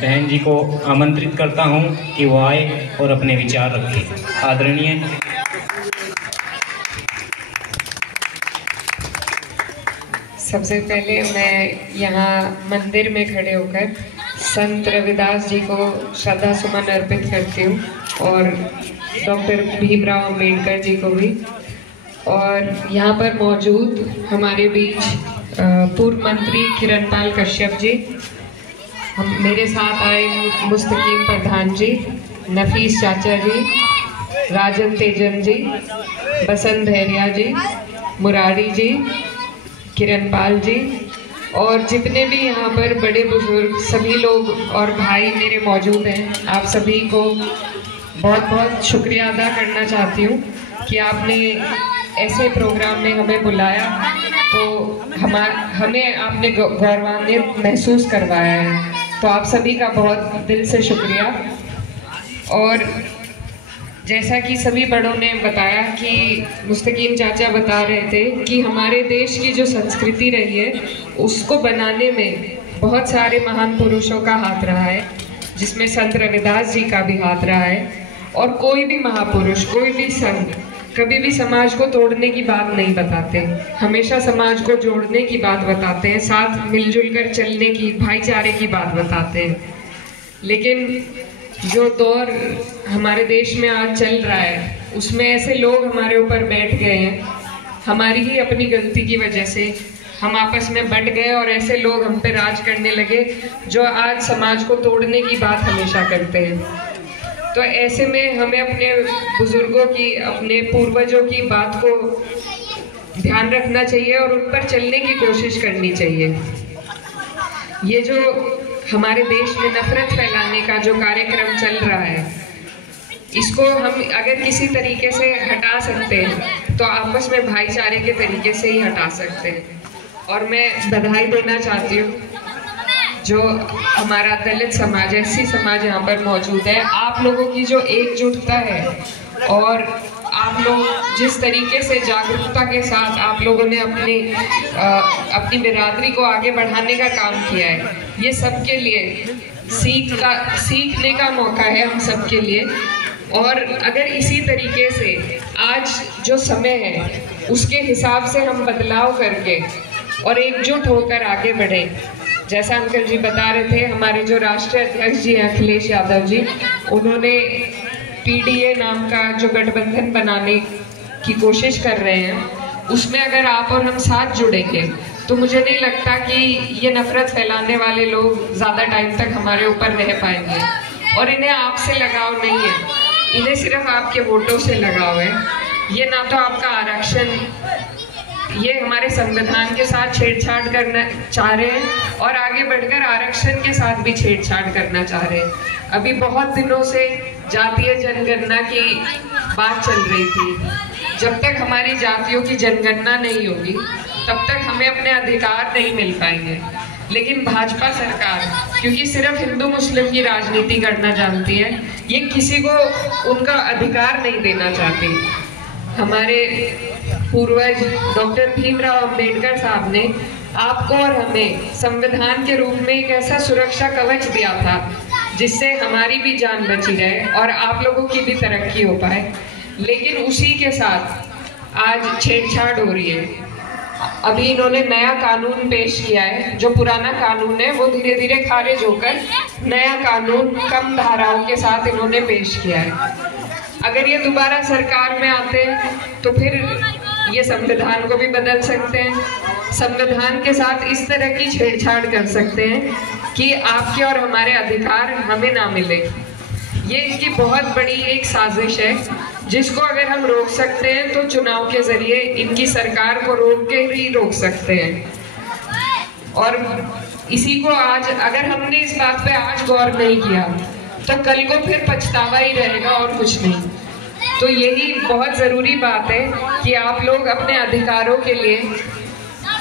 बहन जी को आमंत्रित करता हूं कि वो आए और अपने विचार रखें। आदरणीय सबसे पहले मैं यहाँ मंदिर में खड़े होकर संत रविदास जी को श्रद्धा सुमन अर्पित करती हूँ और डॉक्टर भीमराव अंबेडकर जी को भी। और यहाँ पर मौजूद हमारे बीच पूर्व मंत्री किरणपाल कश्यप जी, मेरे साथ आए मुस्तकीम प्रधान जी, नफीस चाचा जी, राजन तेजन जी, बसंत धैर्या जी, मुरारी जी, किरणपाल जी और जितने भी यहाँ पर बड़े बुजुर्ग सभी लोग और भाई मेरे मौजूद हैं, आप सभी को बहुत बहुत शुक्रिया अदा करना चाहती हूँ कि आपने ऐसे प्रोग्राम में हमें बुलाया, तो हमें आपने गौरवान्वित महसूस करवाया है, तो आप सभी का बहुत दिल से शुक्रिया। और जैसा कि सभी बड़ों ने बताया कि मुस्तकीम चाचा बता रहे थे कि हमारे देश की जो संस्कृति रही है उसको बनाने में बहुत सारे महान पुरुषों का हाथ रहा है, जिसमें संत रविदास जी का भी हाथ रहा है। और कोई भी महापुरुष, कोई भी संत कभी भी समाज को तोड़ने की बात नहीं बताते, हमेशा समाज को जोड़ने की बात बताते हैं, साथ मिलजुल कर चलने की, भाईचारे की बात बताते हैं। लेकिन जो दौर हमारे देश में आज चल रहा है उसमें ऐसे लोग हमारे ऊपर बैठ गए हैं, हमारी ही अपनी गलती की वजह से हम आपस में बंट गए और ऐसे लोग हम पे राज करने लगे जो आज समाज को तोड़ने की बात हमेशा करते हैं। तो ऐसे में हमें अपने बुजुर्गों की, अपने पूर्वजों की बात को ध्यान रखना चाहिए और उन पर चलने की कोशिश करनी चाहिए। ये जो हमारे देश में नफरत फैलाने का जो कार्यक्रम चल रहा है, इसको हम अगर किसी तरीके से हटा सकते हैं तो आपस में भाईचारे के तरीके से ही हटा सकते हैं। और मैं बधाई देना चाहती हूँ जो हमारा दलित समाज, एससी समाज यहाँ पर मौजूद है, आप लोगों की जो एकजुटता है और आप लोग जिस तरीके से जागरूकता के साथ आप लोगों ने अपनी बिरादरी को आगे बढ़ाने का काम किया है, ये सबके लिए सीखने का मौका है हम सबके लिए। और अगर इसी तरीके से आज जो समय है उसके हिसाब से हम बदलाव करके और एकजुट होकर आगे बढ़े, जैसा अंकल जी बता रहे थे, हमारे जो राष्ट्रीय अध्यक्ष जी हैं अखिलेश यादव जी, उन्होंने पीडीए नाम का जो गठबंधन बनाने की कोशिश कर रहे हैं, उसमें अगर आप और हम साथ जुड़ेंगे तो मुझे नहीं लगता कि ये नफरत फैलाने वाले लोग ज़्यादा टाइम तक हमारे ऊपर रह पाएंगे। और इन्हें आपसे लगाव नहीं है, इन्हें सिर्फ आपके वोटों से लगाव है। ये ना तो आपका आरक्षण, ये हमारे संविधान के साथ छेड़छाड़ करना चाह रहे हैं और आगे बढ़कर आरक्षण के साथ भी छेड़छाड़ करना चाह रहे हैं। अभी बहुत दिनों से जातीय जनगणना की बात चल रही थी, जब तक हमारी जातियों की जनगणना नहीं होगी तब तक हमें अपने अधिकार नहीं मिल पाएंगे। लेकिन भाजपा सरकार क्योंकि सिर्फ हिंदू मुस्लिम की राजनीति करना जानती है, ये किसी को उनका अधिकार नहीं देना चाहती। हमारे पूर्वज डॉक्टर भीमराव अंबेडकर साहब ने आपको और हमें संविधान के रूप में एक ऐसा सुरक्षा कवच दिया था जिससे हमारी भी जान बची रहे और आप लोगों की भी तरक्की हो पाए। लेकिन उसी के साथ आज छेड़छाड़ हो रही है। अभी इन्होंने नया कानून पेश किया है, जो पुराना कानून है वो धीरे धीरे खारिज होकर नया कानून कम धाराओं के साथ इन्होंने पेश किया है। अगर ये दोबारा सरकार में आते हैं तो फिर ये संविधान को भी बदल सकते हैं, संविधान के साथ इस तरह की छेड़छाड़ कर सकते हैं कि आपके और हमारे अधिकार हमें ना मिले। ये इनकी बहुत बड़ी एक साजिश है जिसको अगर हम रोक सकते हैं तो चुनाव के जरिए इनकी सरकार को रोक के ही रोक सकते हैं। और इसी को आज अगर हमने इस बात पे आज गौर नहीं किया तो कल को फिर पछतावा ही रहेगा और कुछ नहीं। तो यही बहुत ज़रूरी बात है कि आप लोग अपने अधिकारों के लिए,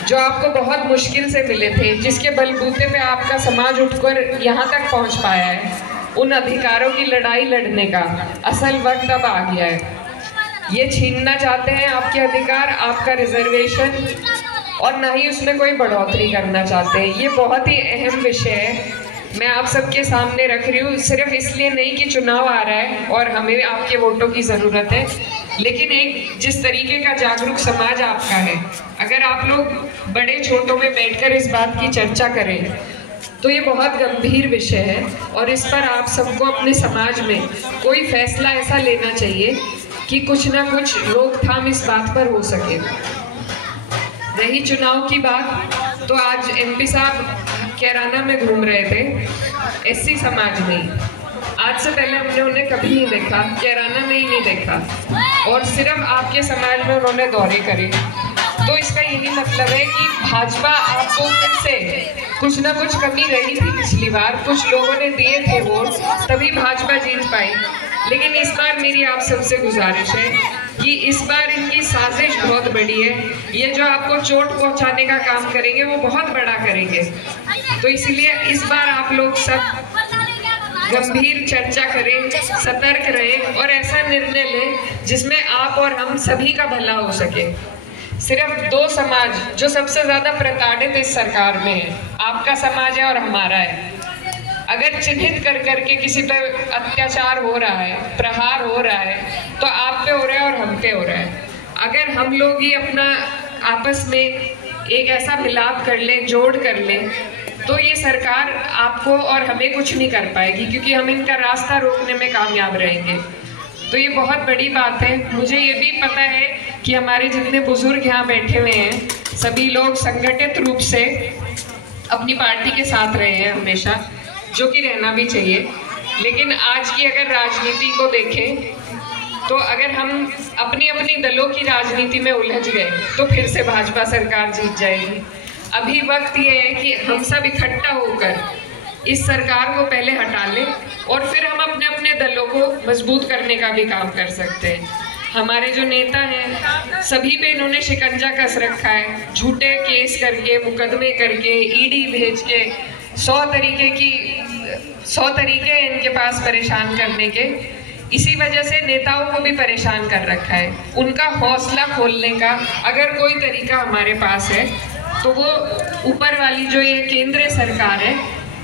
जो आपको बहुत मुश्किल से मिले थे, जिसके बलबूते पे आपका समाज उठकर यहाँ तक पहुँच पाया है, उन अधिकारों की लड़ाई लड़ने का असल वक्त अब आ गया है। ये छीनना चाहते हैं आपके अधिकार, आपका रिजर्वेशन, और ना ही उसमें कोई बढ़ोतरी करना चाहते हैं। ये बहुत ही अहम विषय है। मैं आप सबके सामने रख रही हूँ, सिर्फ इसलिए नहीं कि चुनाव आ रहा है और हमें आपके वोटों की ज़रूरत है, लेकिन एक जिस तरीके का जागरूक समाज आपका है, अगर आप लोग बड़े छोटों में बैठकर इस बात की चर्चा करें तो ये बहुत गंभीर विषय है और इस पर आप सबको अपने समाज में कोई फैसला ऐसा लेना चाहिए कि कुछ ना कुछ रोकथाम इस बात पर हो सके। रही चुनाव की बात, तो आज एमपी साहब कैराना में घूम रहे थे एससी समाज में। आज से पहले हमने उन्हें कभी नहीं देखा, कैराना में ही नहीं देखा, और सिर्फ आपके समाज में उन्होंने दौरे करे। तो इसका यही मतलब है कि भाजपा आपको फिर से कुछ ना कुछ कमी रही थी पिछली बार, कुछ लोगों ने दिए थे वोट तभी भाजपा जीत पाई, लेकिन इस बार मेरी आप सबसे गुजारिश है कि इस बार इनकी साजिश बहुत बड़ी है। ये जो आपको चोट पहुंचाने का काम करेंगे वो बहुत बड़ा करेंगे, तो इसलिए इस बार आप लोग सब गंभीर चर्चा करें, सतर्क रहें और ऐसा निर्णय लें जिसमें आप और हम सभी का भला हो सके। सिर्फ दो समाज जो सबसे ज्यादा प्रताड़ित इस सरकार में है, आपका समाज है और हमारा है। अगर चिन्हित कर करके किसी पर अत्याचार हो रहा है, प्रहार हो रहा है, तो आप पे हो रहा है और हम पे हो रहा है। अगर हम लोग ही अपना आपस में एक ऐसा मिलाप कर लें, जोड़ कर लें, तो ये सरकार आपको और हमें कुछ नहीं कर पाएगी, क्योंकि हम इनका रास्ता रोकने में कामयाब रहेंगे। तो ये बहुत बड़ी बात है। मुझे ये भी पता है कि हमारे जितने बुजुर्ग यहाँ बैठे हुए हैं, सभी लोग संगठित रूप से अपनी पार्टी के साथ रहे हैं हमेशा, जो कि रहना भी चाहिए। लेकिन आज की अगर राजनीति को देखें तो अगर हम अपनी अपनी दलों की राजनीति में उलझ गए तो फिर से भाजपा सरकार जीत जाएगी। अभी वक्त ये है कि हम सब इकट्ठा होकर इस सरकार को पहले हटा लें और फिर हम अपने अपने दलों को मजबूत करने का भी काम कर सकते हैं। हमारे जो नेता हैं सभी पे इन्होंने शिकंजा कस रखा है, झूठे केस करके, मुकदमे करके, ईडी भेज के 100 तरीके हैं इनके पास परेशान करने के। इसी वजह से नेताओं को भी परेशान कर रखा है। उनका हौसला खोलने का अगर कोई तरीका हमारे पास है तो वो ऊपर वाली जो ये केंद्र सरकार है,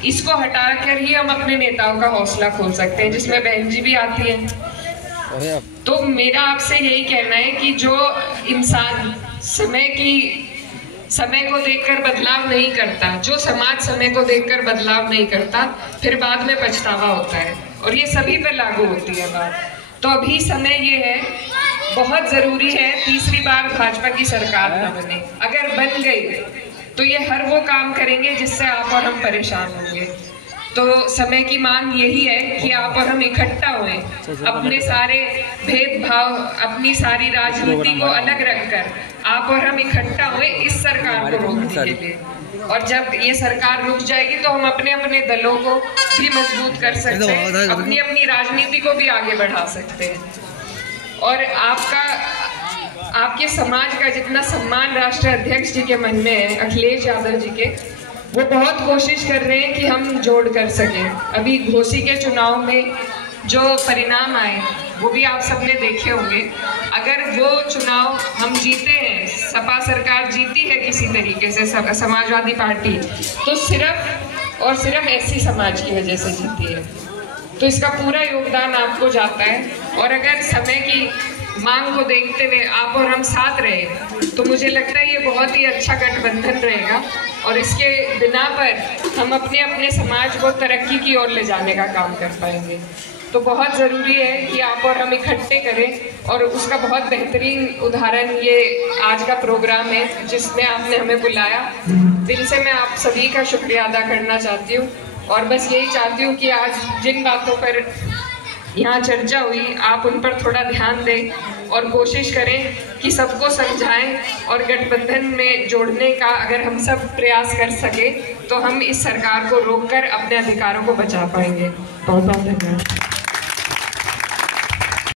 इसको हटाकर ही हम अपने नेताओं का हौसला खोल सकते हैं, जिसमें बहन जी भी आती है। तो मेरा आपसे यही कहना है कि जो इंसान समय को देखकर बदलाव नहीं करता, जो समाज समय को देखकर बदलाव नहीं करता, फिर बाद में पछतावा होता है, और ये सभी पे लागू होती है बात। तो अभी समय ये है, बहुत जरूरी है तीसरी बार भाजपा की सरकार न बने। अगर बन गई तो ये हर वो काम करेंगे जिससे आप और हम परेशान होंगे। तो समय की मांग यही है कि आप और हम इकट्ठा हुए, अपने सारे भेदभाव, अपनी सारी राजनीति को अलग रखकर आप और हम इकट्ठा हुए इस सरकार को रोकने के लिए। और जब ये सरकार रुक जाएगी तो हम अपने अपने दलों को भी मजबूत कर सकते हैं, अपनी अपनी राजनीति को भी आगे बढ़ा सकते हैं। और आपके समाज का जितना सम्मान राष्ट्रीय अध्यक्ष जी के मन में है, अखिलेश यादव जी के, वो बहुत कोशिश कर रहे हैं कि हम जोड़ कर सकें। अभी घोसी के चुनाव में जो परिणाम आए वो भी आप सबने देखे होंगे। अगर वो चुनाव हम जीते हैं, सपा सरकार जीती है किसी तरीके से, समाजवादी पार्टी, तो सिर्फ और सिर्फ एससी समाज की वजह से जीती है। तो इसका पूरा योगदान आपको जाता है। और अगर समय की मांग को देखते हुए आप और हम साथ रहे तो मुझे लगता है ये बहुत ही अच्छा गठबंधन रहेगा, और इसके बिना पर हम अपने अपने समाज को तरक्की की ओर ले जाने का काम कर पाएंगे। तो बहुत ज़रूरी है कि आप और हम इकट्ठे करें, और उसका बहुत बेहतरीन उदाहरण ये आज का प्रोग्राम है जिसमें आपने हमें बुलाया। दिल से मैं आप सभी का शुक्रिया अदा करना चाहती हूँ, और बस यही चाहती हूँ कि आज जिन बातों पर यहाँ चर्चा हुई आप उन पर थोड़ा ध्यान दें और कोशिश करें कि सबको समझाएं, और गठबंधन में जोड़ने का अगर हम सब प्रयास कर सके तो हम इस सरकार को रोककर अपने अधिकारों को बचा पाएंगे। बहुत बहुत धन्यवाद।